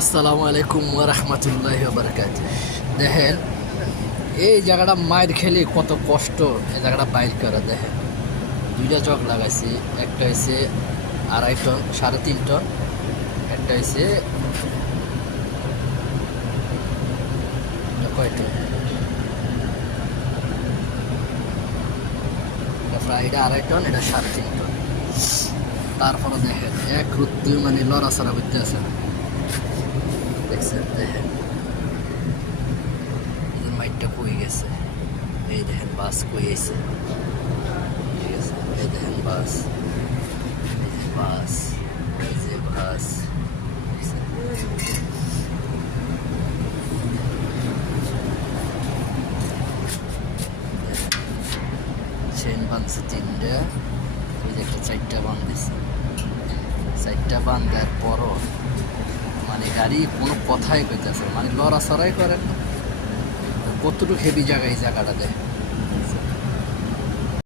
আসসালামু আলাইকুম ওয়া রাহমাতুল্লাহি ওয়া বারাকাতুহু। দেখেন এই জায়গাটা মায়ের খেলে কত কষ্ট এই জায়গাটা বাইর করা। দেখেন দুইটা চক লাগাইছি, একটা হয়েছে 2.5 টন 3.5 টন, একটা হয়েছে কয় টন, এটা প্রায় এটা 2.5 টন, এটা 3.5 টন। তারপরে দেখেন এক রুদ্র মানে লড়াচড়া করতে আছে, দেখছেন? দেখেন মাইটটা কই গেছে, এই দেখেন বাস কই আছে, ঠিক আছে? এই দেখেন বাস, বাস, এই যে বাস, চেন বাঁধছে 3টা, ওই যে একটা 4টা বাঁধতেছে, 4টা বাঁধার পরও মানে গাড়ি কোনো কথাই কইতেছে, মানে লড়াচড়াই করেন না। কতটুকু হেভি জায়গা এই জায়গাটা দেয়।